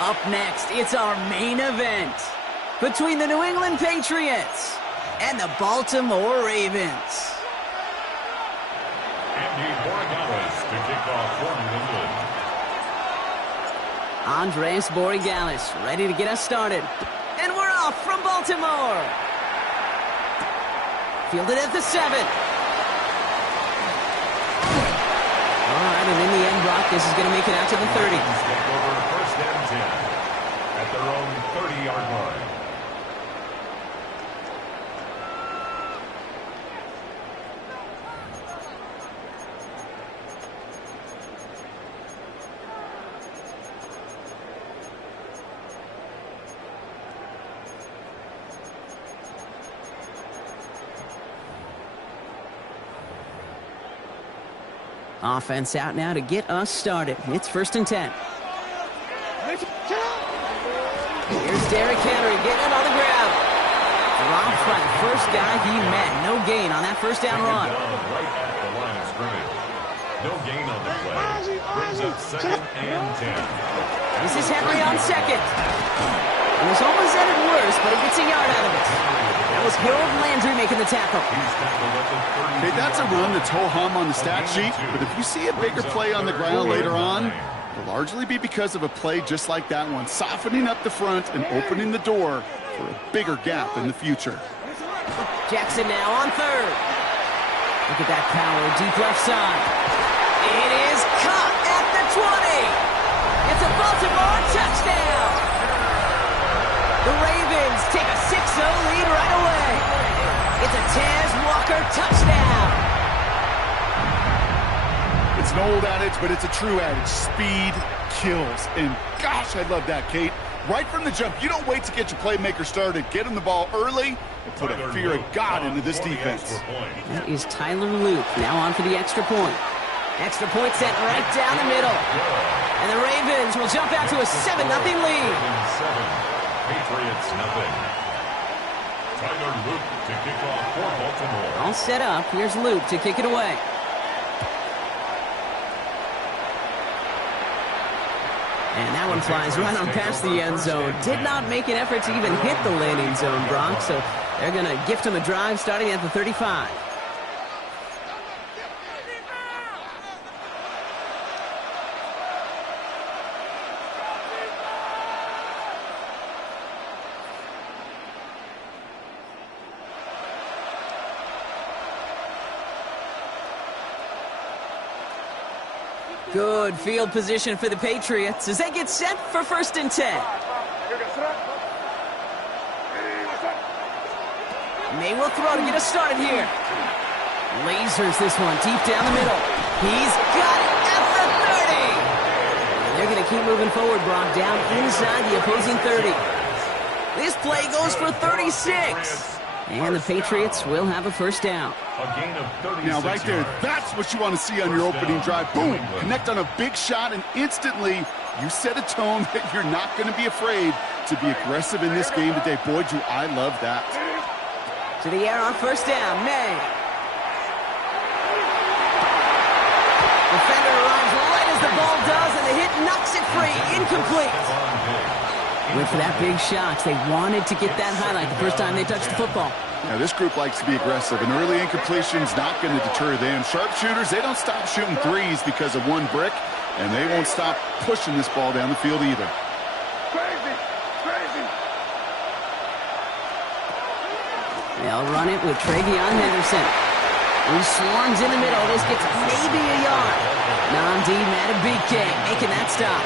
Up next, it's our main event between the New England Patriots and the Baltimore Ravens. To kick off for New England. Andres Borregales ready to get us started. And we're off from Baltimore. Fielded at the 7. All right, and in the end, Brock, this is going to make it out to the 30. Take over first and 10 at their own 30-yard line. Offense out now to get us started. It's first and 10. Here's Derrick Henry getting it on the ground. Dropped by the first guy he met. No gain on that first down run. Right at the line of scrimmage. No gain on the play. Brings up second and 10. This is Henry on second. It was almost at it worse, but he gets a yard out of it. That was Harold Landry making the tackle. Okay, that's a run that's ho-hum on the stat sheet, but if you see a bigger play on the ground later on, it'll largely be because of a play just like that one, softening up the front and opening the door for a bigger gap in the future. Jackson now on third. Look at that power, deep left side. It is caught at the 20. It's a Baltimore touchdown. The Ravens take a 6-0 lead right away. It's a Tez Walker touchdown. It's an old adage, but it's a true adage. Speed kills. And gosh, I love that, Kate. Right from the jump, you don't wait to get your playmaker started. Get him the ball early and put a fear of God into this defense. That is Tyler Luke now on for the extra point. Extra point sent right down the middle. And the Ravens will jump out to a 7-0 lead. Patriots nothing. Tyler Luke to kick off for Baltimore. All set up. Here's Luke to kick it away. And that one flies right on past the end zone. Did not make an effort to even hit the landing zone, Brock. So they're going to gift him a drive starting at the 35. Good field position for the Patriots as they get set for first and 10. May will throw to get us started here. Lasers this one deep down the middle. He's got it at the 30. And they're going to keep moving forward, Brock, down inside the opposing 30. This play goes for 36. And the Patriots will have a first down. A gain of 36 Now, right there, that's what you want to see on your opening drive. Boom! Connect on a big shot, and instantly you set a tone that you're not going to be afraid to be aggressive in this game today. Boy, do I love that. To the air on first down, May. Defender arrives right as the ball does, and the hit knocks it free. Incomplete. Went for that big shot. They wanted to get that highlight the first time they touched the football. Now, this group likes to be aggressive, and early incompletion is not going to deter them. Sharpshooters, they don't stop shooting threes because of one brick, and they won't stop pushing this ball down the field either. They'll run it with Travion Henderson, who swarms in the middle. This gets maybe a yard. Nnamdi Madubuike making that stop.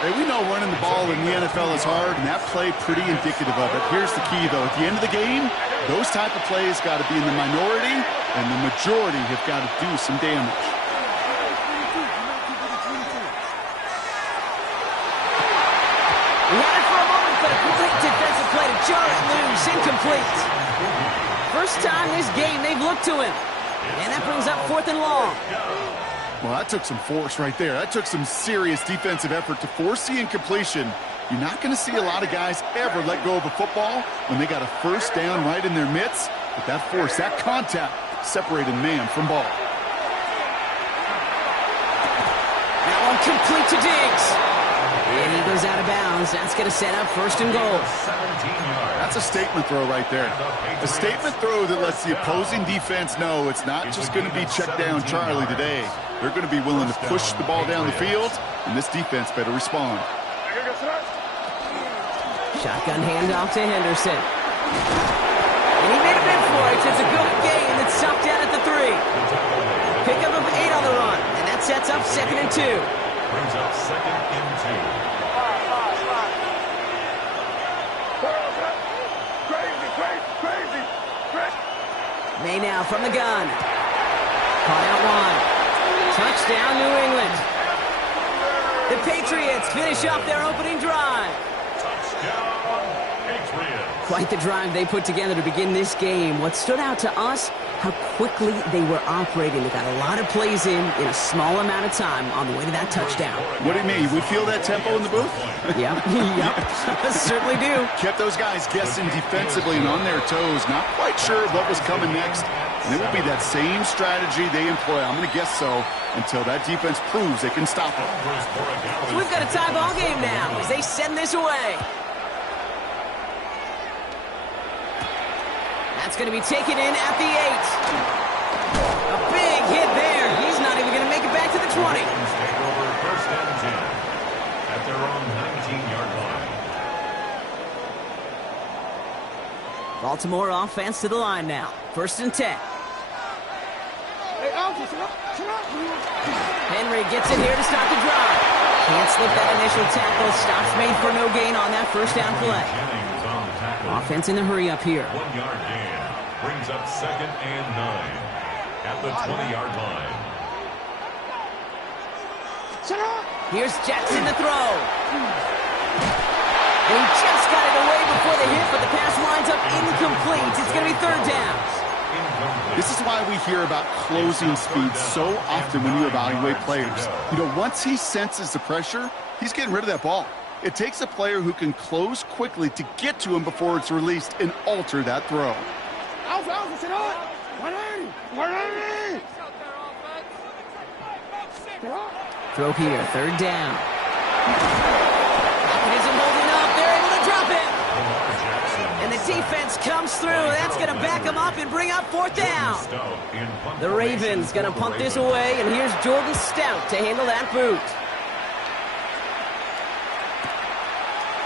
Hey, we know running the ball in the NFL is hard, and that play pretty indicative of it. Here's the key, though. At the end of the game, those type of plays got to be in the minority, and the majority have got to do some damage. He had it for a moment, but a complete defensive play to jar it loose. Incomplete. First time this game they've looked to him. And that brings up 4th and long. Well, that took some force right there. That took some serious defensive effort to force the incompletion. You're not going to see a lot of guys ever let go of a football when they got a first down right in their midst. But that force, that contact, separated man from ball. That one complete to Diggs. And he goes goes out of bounds. That's going to set up first and goal. 17 yards. That's a statement throw right there. A statement throw that lets the opposing defense know it's not just going to be check down Charlie today. They're going to be willing to push the ball down the field, and this defense better respond. Shotgun handoff to Henderson. And he made a bid for it. It's a good game. It's sucked down at the 3. Pickup of 8 on the run, and that sets up 2nd and 2. Brings up 2nd and 2. May now from the gun. Caught out one. Touchdown, New England. The Patriots finish up their opening drive. Touchdown, Patriots. Quite the drive they put together to begin this game. What stood out to us, how quickly they were operating. They got a lot of plays in a small amount of time on the way to that touchdown. What do you mean? We feel that tempo in the booth? Yep, yep, certainly do. Kept those guys guessing defensively and on their toes, not quite sure what was coming next. And it will be that same strategy they employ, I'm going to guess so, until that defense proves they can stop it. So we've got a tie ball game now as they send this away. That's going to be taken in at the 8. A big hit there. He's not even going to make it back to the 20. Take over 1st and 10 at their own 19-yard line. Baltimore offense to the line now. 1st and 10. Henry gets it here to stop the drive. Can't slip that initial tackle. Stops made for no gain on that 1st down play. Jennings on the tackle. Offense in the hurry up here. 1-yard gain. Brings up 2nd and 9 at the 20-yard line. Here's Jackson to throw. And he just got it away before the hit, but the pass winds up incomplete. It's going to be 3rd down. This is why we hear about closing speed so often when you evaluate players. You know, once he senses the pressure, he's getting rid of that ball. It takes a player who can close quickly to get to him before it's released and alter that throw. Throw here, 3rd down. It isn't holding up. They're able to drop it. And the defense comes through. That's going to back them up and bring up 4th down. The Ravens going to punt this away, and here's Jordan Stout to handle that boot.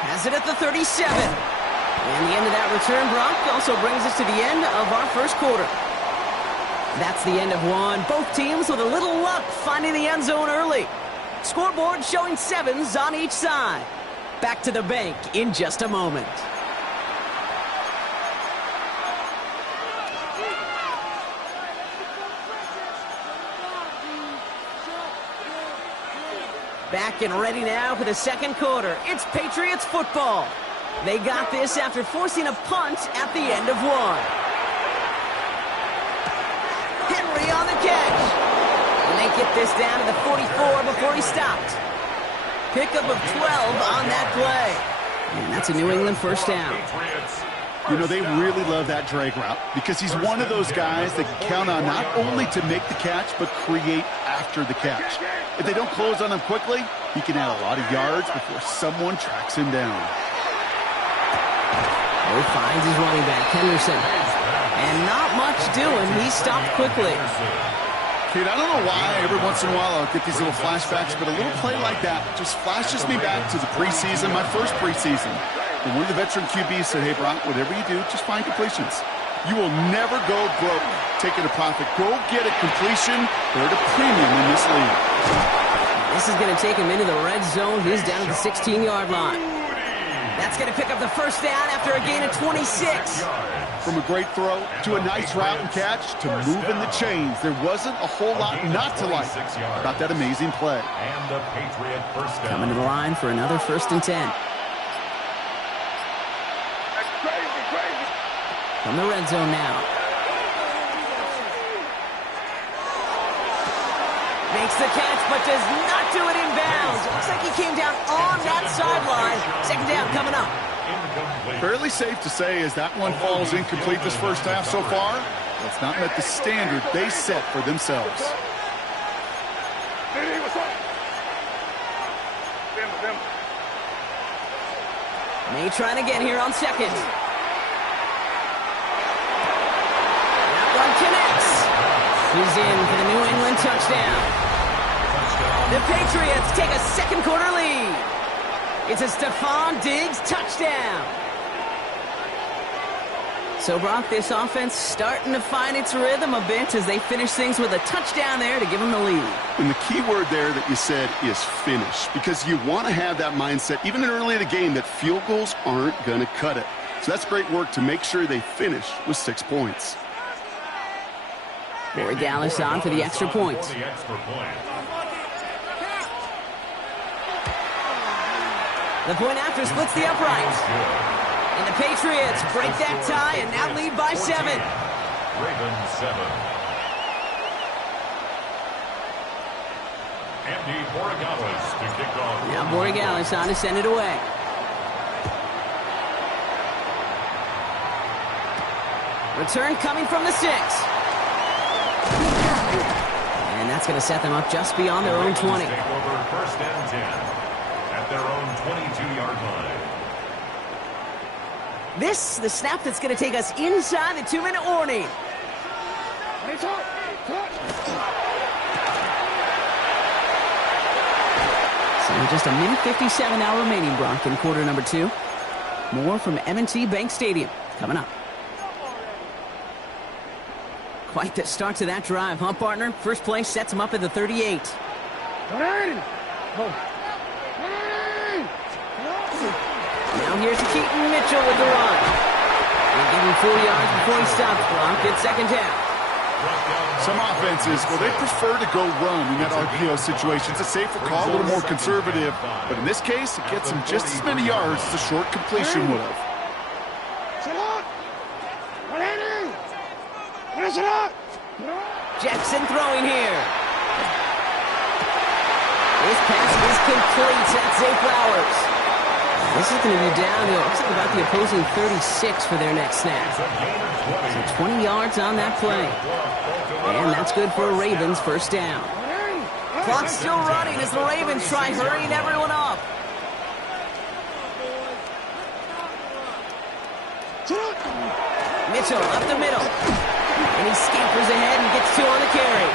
Has it at the 37. And the end of that return, Brock, also brings us to the end of our 1st quarter. That's the end of one. Both teams with a little luck finding the end zone early. Scoreboard showing 7s on each side. Back to the bank in just a moment. Back and ready now for the 2nd quarter. It's Patriots football. They got this after forcing a punt at the end of one. Henry on the catch. And they get this down to the 44 before he stopped. Pickup of 12 on that play. And that's a New England 1st down. You know, they really love that drag route because he's one of those guys that can count on not only to make the catch, but create after the catch. If they don't close on him quickly, he can add a lot of yards before someone tracks him down. He finds his running back, Henderson. And not much doing. He stopped quickly. Kid, I don't know why every once in a while I'll get these little flashbacks, but a little play like that just flashes me back to the preseason, my first preseason. And one of the veteran QBs said, hey, Brock, whatever you do, just find completions. You will never go broke taking a profit. Go get a completion. They're at a premium in this league. This is going to take him into the red zone. He's down at the 16-yard line. That's going to pick up the 1st down after a gain of 26. From a great throw to a nice route and catch to moving the chains, there wasn't a whole lot not to like about that amazing play. And the Patriot 1st down. Coming to the line for another 1st and 10. From the red zone now. Makes the catch, but does not do it in bounds. Looks like he came down on that sideline. 2nd down coming up. Fairly safe to say as that one falls incomplete this 1st half so far, it's not met the standard they set for themselves. May trying again here on second. That one connects. He's in for the New England touchdown. The Patriots take a second quarter lead. It's a Stephon Diggs touchdown. So, Brock, this offense starting to find its rhythm a bit as they finish things with a touchdown there to give them the lead. And the key word there that you said is finish, because you want to have that mindset, even early in the game, that field goals aren't going to cut it. So that's great work to make sure they finish with 6 points. Corey Dallas on for the extra point. The point after splits the upright. And the Patriots break that tie and now lead by 7. Ravens 7. Andy Borregales to kick off. Now Borregales on to send it away. Return coming from the 6. And that's going to set them up just beyond their own 20. Take over first and 10 at their own 22-yard line. This, the snap that's going to take us inside the 2-minute warning. So just a minute 57 now remaining, Brock, in quarter number 2. More from M&T Bank Stadium coming up. Quite the start to that drive, huh, partner? First play sets him up at the 38. Now here's to Keaton Mitchell with the run. He'll give him 4 yards before he stops, Brock. It's second down. Some offenses, well, they prefer to go run in that RPO situation. It's a safer call, a little more conservative. But in this case, it gets them just as many yards as a short completion would have. Jackson throwing here. This pass is complete. That's Zay Flowers. This is going to be down to, looks like about the opposing 36 for their next snap. So 20 yards on that play. And that's good for a Ravens first down. Clock's still running as the Ravens try hurrying everyone up. Mitchell up the middle. And he scampers ahead and gets 2 on the carry.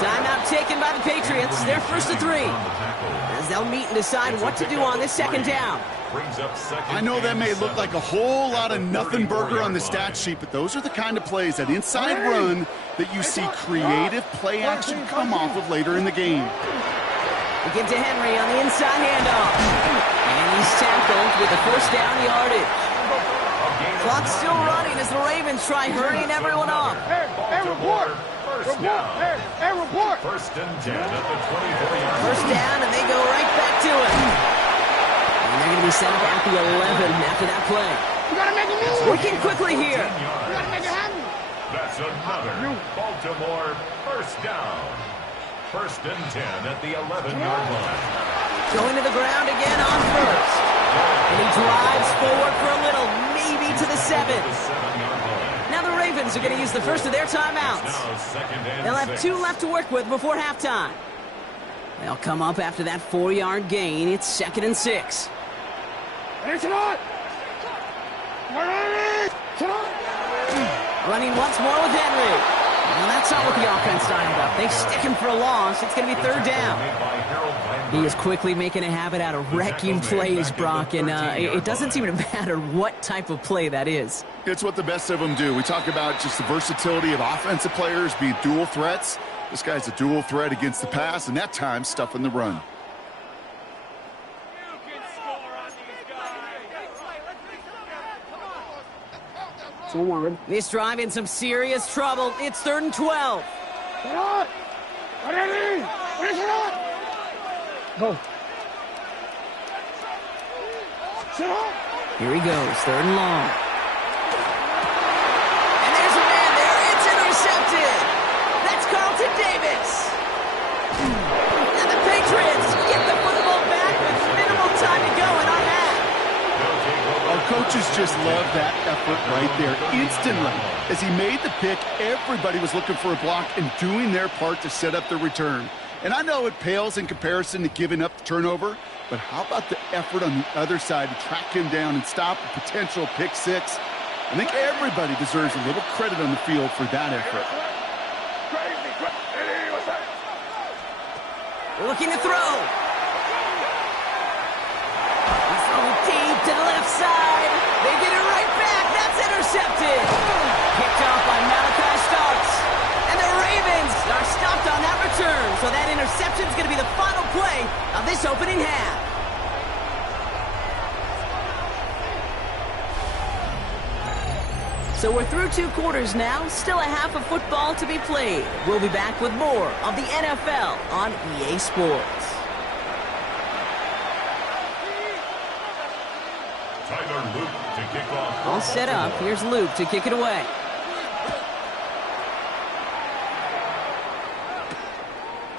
Timeout taken by the Patriots. They're first to 3. As they'll meet and decide what to do on this second down. I know that may look like a whole lot of nothing burger on the stat sheet, but those are the kind of plays, that inside run, that you see creative play action come off of later in the game. They give to Henry on the inside handoff. And he's tackled with the first down yardage. Clock's still running as the Ravens try hurrying everyone up. Report. First and 10 at the 24-yard line. First down, and they go right back to it. And they're going to be set up at the 11 after that play. You got to make a move. Working quickly here. You got to make it happen. That's another Baltimore first down. First and 10 at the 11-yard line. Going to the ground again on first. And he drives forward for a little, maybe to the 7. Now the Ravens are going to use the first of their timeouts. They'll have 2 left to work with before halftime. They'll come up after that 4-yard gain. It's second and 6. Running once more with Henry. Well, that's not what the offense lined up. They stick him for a loss. It's going to be third down. He is quickly making a habit out of wrecking plays, Brock, and it doesn't seem to matter what type of play that is. It's what the best of them do. We talk about just the versatility of offensive players being dual threats. This guy's a dual threat against the pass, and that time stuffing the run. This drive in some serious trouble. It's third and 12. Go. Here he goes, third and long. And there's a man there. It's intercepted. That's Carlton Davis. And the Patriots get the football back with minimal time to go in our half. Our coaches just love that effort right there. Instantly, as he made the pick, everybody was looking for a block and doing their part to set up the return. And I know it pales in comparison to giving up the turnover, but how about the effort on the other side to track him down and stop a potential pick six? I think everybody deserves a little credit on the field for that effort. Looking to throw. He's throwing deep to the left side. They get it right back. That's intercepted. Picked off by Malachi Starks. And the Ravens are stopped on that return. So that interception is going to be the final play of this opening half. So we're through 2 quarters now. Still a half of football to be played. We'll be back with more of the NFL on EA Sports. Tyler Luke to kick off. All set up. Here's Luke to kick it away.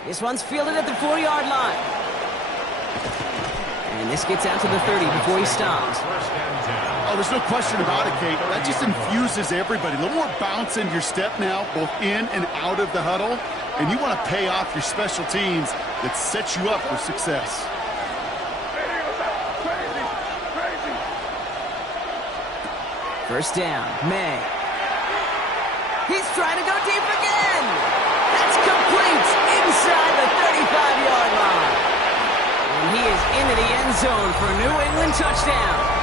This one's fielded at the 4-yard line. And this gets out to the 30 before he stops. Oh, there's no question about it, Kate. That just infuses everybody. A little more bounce in your step now, both in and out of the huddle. And you want to pay off your special teams that sets you up for success. First down, May. He's trying to go deep again. That's complete inside the 35-yard line. And he is into the end zone for a New England touchdown.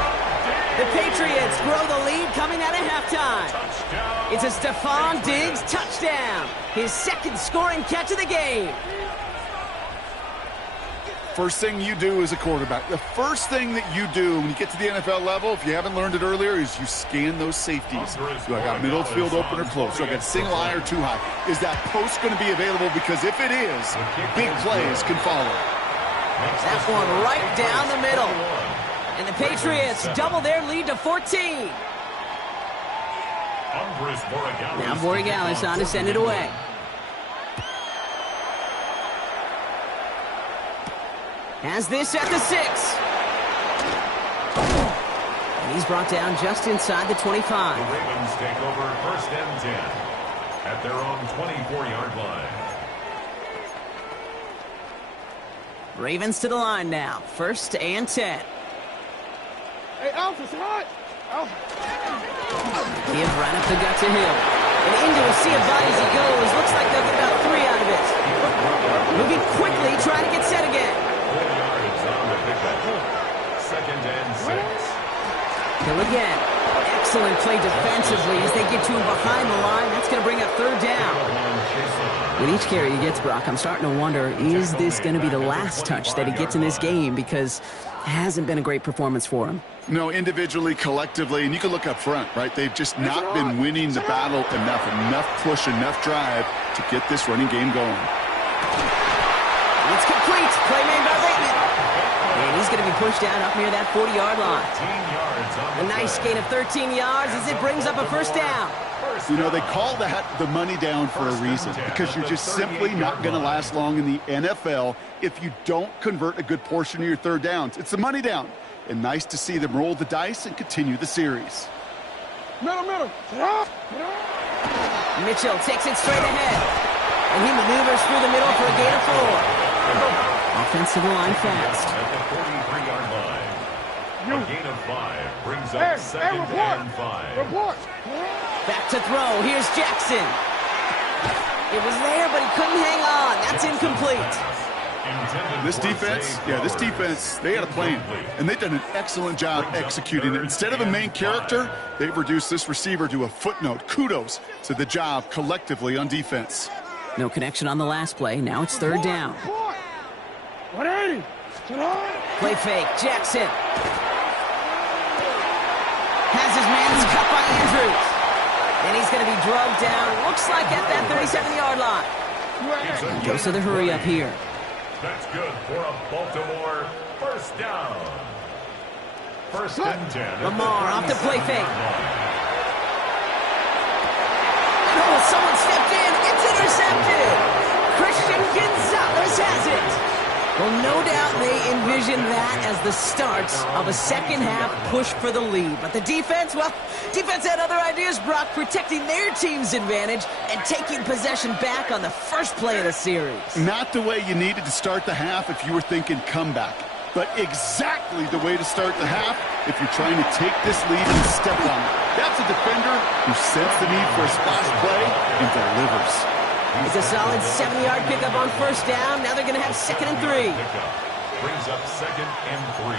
The Patriots grow the lead coming out of halftime. It's a Stephon Diggs touchdown. His second scoring catch of the game. First thing you do as a quarterback, the first thing that you do when you get to the NFL level, if you haven't learned it earlier, is you scan those safeties. Do I got middle field open or close? Do I got single high or too high? Is that post going to be available? Because if it is, big plays can follow. That one right down the middle. And the Patriots double their lead to 14. Now Borregales on to send it away. Has this at the 6. And he's brought down just inside the 25. The Ravens take over first and 10 at their own 24-yard line. Ravens to the line now. First and 10. Hey, Alpha, it's hot. Alpha. Give right up the gut to Hill. And into a sea of bodies he goes. Looks like they'll get about 3 out of it. Moving quickly, trying to get set again. 4 yards on the pickup. Second and 6. Hill again. Excellent play defensively as they get to him behind the line. That's going to bring up 3rd down. With each carry he gets, Brock, I'm starting to wonder, is this going to be the last touch that he gets in this game? Because it hasn't been a great performance for him. No, individually, collectively, and you can look up front, right? They've just not been winning the battle enough. Enough push, enough drive to get this running game going. It's complete. Play made by Bateman. And he's going to be pushed down up near that 40-yard line. A nice gain of 13 yards as it brings up a first down. You know, they call that the money down for a reason, because you're just simply not going to last long in the NFL if you don't convert a good portion of your 3rd downs. It's the money down. And nice to see them roll the dice and continue the series. Middle. Mitchell takes it straight ahead. And he maneuvers through the middle for a gain of 4. Offensive line fast. At the 43-yard line. A gain of 5 brings up second and 5. Report. Back to throw. Here's Jackson. It was there, but he couldn't hang on. That's incomplete. This defense, they had a plan, and they've done an excellent job executing it. Instead of a main character, they've reduced this receiver to a footnote. Kudos to the job collectively on defense. No connection on the last play. Now it's 3rd down. 180. Play fake. Jackson. Has his man cut by Andrews. And he's going to be drugged down. Looks like at that 37-yard line. Goes to the hurry up here. That's good for a Baltimore first down. First and 10. Lamar off the play fake. Oh, someone stepped in. It's intercepted. Christian Gonzalez has it. Well, no doubt they envisioned that as the start of a second-half push for the lead. But the defense, well, defense had other ideas, Brock, protecting their team's advantage and taking possession back on the first play of the series. Not the way you needed to start the half if you were thinking comeback. but exactly the way to start the half if you're trying to take this lead and step on it. That's a defender who sensed the need for a splash play and delivers. It's a solid 7-yard pickup on first down. Now they're going to have 2nd and 3. Brings up 2nd and 3.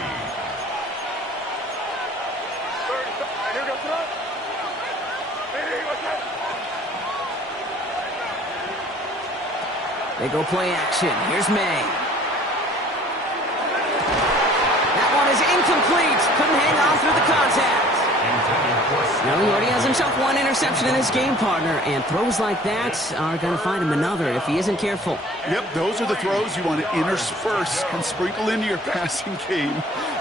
They go play action. Here's May. That one is incomplete. Couldn't hang on through the contact. No, he already has himself one interception in his game, partner, and throws like that are going to find him another if he isn't careful. Yep, those are the throws you want to intersperse and sprinkle into your passing game,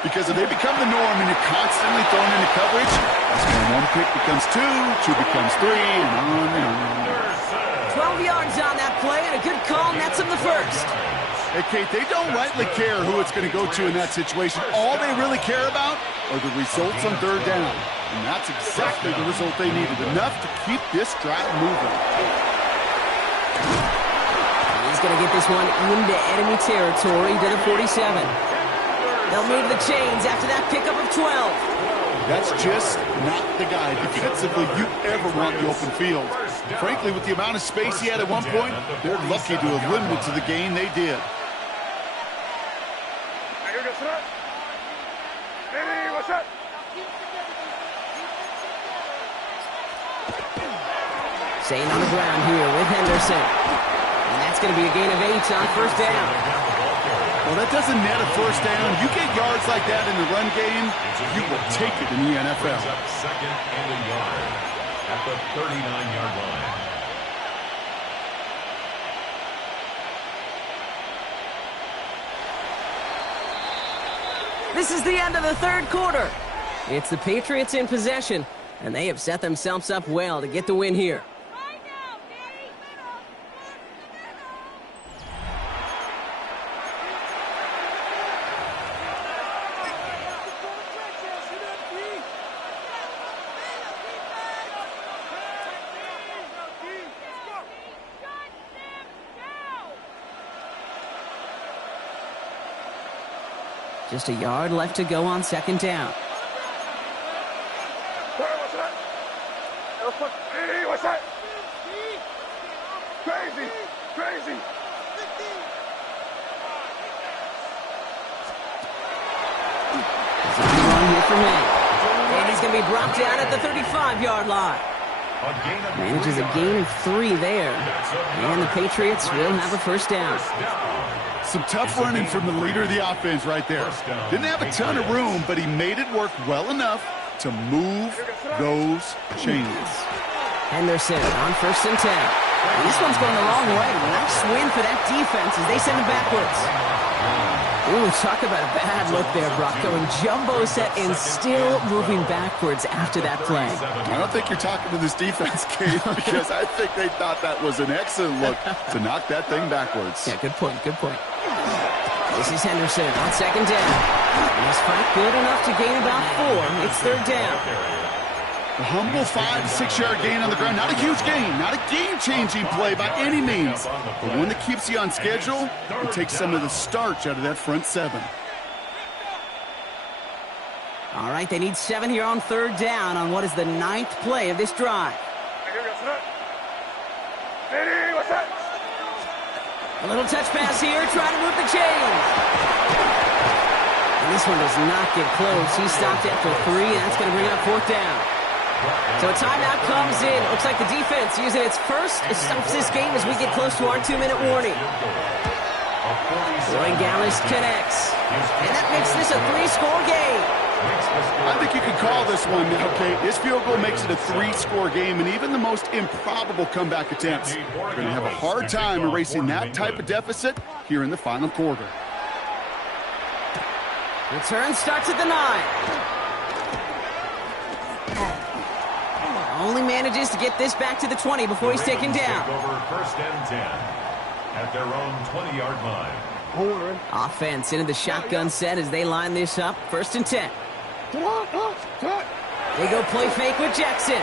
because if they become the norm and you're constantly thrown into coverage, that's when one pick becomes two becomes three, and on and on. 12 yards on that play, and a good call nets him the first. Hey, Kate, they don't rightly care who it's going to go to in that situation. All they really care about are the results on third down. And that's exactly the result they needed, enough to keep this drive moving. He's going to get this one into enemy territory to the 47. They'll move the chains after that pickup of 12. That's just not the guy defensively you ever want the open field. Frankly, with the amount of space he had at one point, they're lucky to have limited to the gain they did. Staying on the ground here with Henderson. And that's going to be a gain of 8 on first down. Well, that doesn't net a first down. You get yards like that in the run game, you will take it in the NFL. Brings up 2nd and a yard at the 39-yard line. This is the end of the third quarter. It's the Patriots in possession, and they have set themselves up well to get the win here. Just a yard left to go on second down. Crazy! Here for May. And he's going to be brought down at the 35-yard line. Manages a gain of 3 there. And the Patriots will have a first down. Some tough running from the leader of the offense right there. Didn't have a ton of room, but he made it work well enough to move those chains. Henderson on 1st and 10. And this one's going the wrong way. Nice win for that defense as they send him backwards. Ooh, talk about a bad look there, Brock. Going jumbo set and still moving backwards after that play. I don't think you're talking to this defense, Kate, because I think they thought that was an excellent look to knock that thing backwards. Yeah, good point, good point. This is Henderson on second down. He's quite good enough to gain about 4. It's third down. A humble 5 to 6 yard gain on the ground. Not a huge gain, not a game-changing play by any means, but one that keeps you on schedule and takes some of the starch out of that front 7. All right, they need 7 here on third down on what is the 9th play of this drive. A little touch pass here, trying to move the chains. And this one does not get close. He stopped after 3, and that's going to bring up 4th down. So a timeout comes in. Looks like the defense using its first stops this game as we get close to our 2-minute warning. Roy Gallis connects. And that makes this a 3-score game. I think you could call this one, okay, this field goal makes it a 3-score game, and even the most improbable comeback attempts are going to have a hard time erasing that type of deficit here in the final quarter. Return starts at the 9. Only manages to get this back to the 20 before he's taken down. Over 1st and 10 at their own 20-yard line. Offense into the shotgun set as they line this up. 1st and 10. They go play fake with Jackson.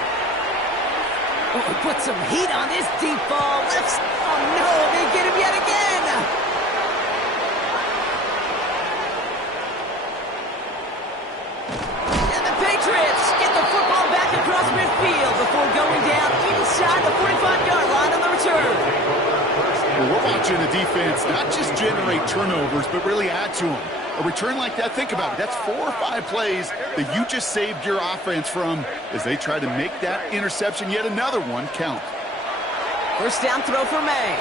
Oh, he put some heat on this deep ball. Oh no, they get him yet again. Well, we're watching the defense not just generate turnovers, but really add to them. A return like that, think about it. That's 4 or 5 plays that you just saved your offense from as they try to make that interception, yet another one, count. First down throw for May.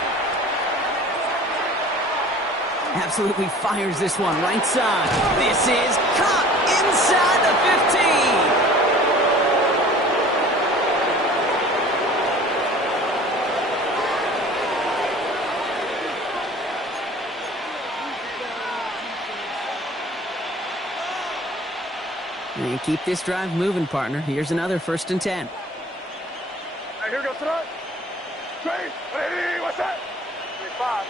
Absolutely fires this one right side. This is caught inside the 15. And keep this drive moving, partner. Here's another 1st and 10. Hey, here goes tonight. Hey, what's that? 5.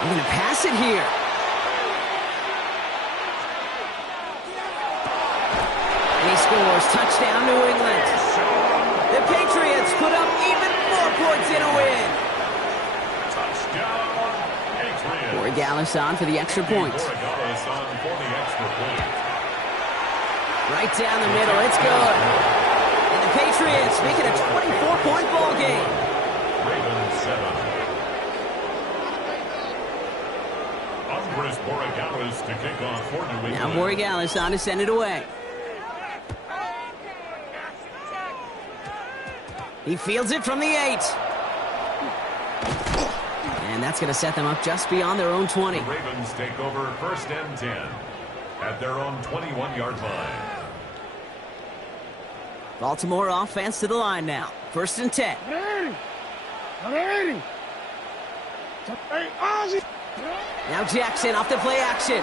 I'm going to pass it here. And he scores. Touchdown, New England. The Patriots put up even more points in a win. Touchdown, Patriots. Corey Gallis on for the extra point. Right down the middle. It's good. And the Patriots make it a 24-point ball game. Ravens 7. Andres Borregales to kick off for New England. Now Borregales on to send it away. He fields it from the 8. And that's going to set them up just beyond their own 20. The Ravens take over 1st and 10 at their own 21-yard line. Baltimore offense to the line now. 1st and 10. Hey, Ozzie. Now Jackson off the play action.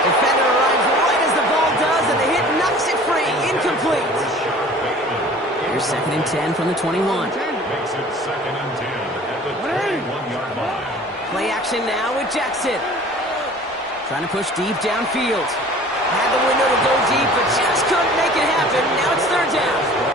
Defender arrives right as the ball does, and the hit knocks it free. Incomplete. Here's 2nd and 10 from the 21. Makes it 2nd and 10 at the 21-yard line. Play action now with Jackson. Trying to push deep downfield. Had the window to go deep, but just couldn't make it happen. Now it's 3rd down.